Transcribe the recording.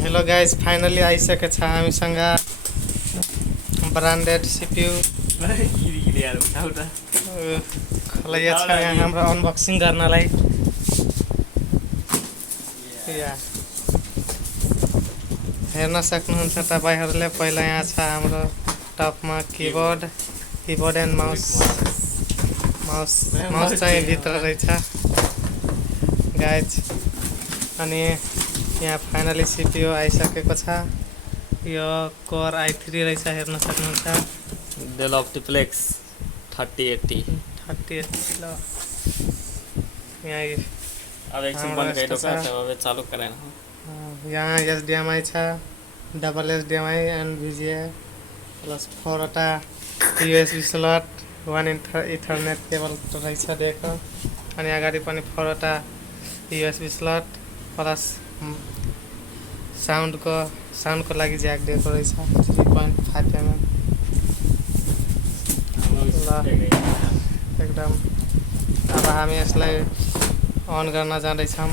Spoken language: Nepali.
हेलो गाइस, फाइनली आइसकेको छ हामीसँग ब्रान्डेड सिपियु खलैया छ यहाँ हाम्रो अनबक्सिङ गर्नलाई। हेर्न सक्नुहुन्छ तपाईहरुले। पहिला यहाँ छ हाम्रो टपमा कीबोर्ड एन्ड माउस चाहिँ भित्र रहेछ गाइज। अनि यहाँ फाइनली सिपियु आइसकेको छ। यो कोर i3 रहेछ, हेर्न सक्नुहुन्छ। डेल ऑप्टिप्लेक्स 3080 ल यहाँ अब एकछिन बंद कर दो का अब चालू करें। यहाँ HDMI छ, double HDMI and VGA plus 4 वटा USB स्लट, 1 इथरनेट केबल रहेछ देखो। अनि अगाडि पनि 4 वटा USB स्लट प्लस साउन्डको लागि ज्याक दिएको रहेछ 3.5 mm। ल एकदम अब हामी यसलाई अन गर्न जाँदैछौँ।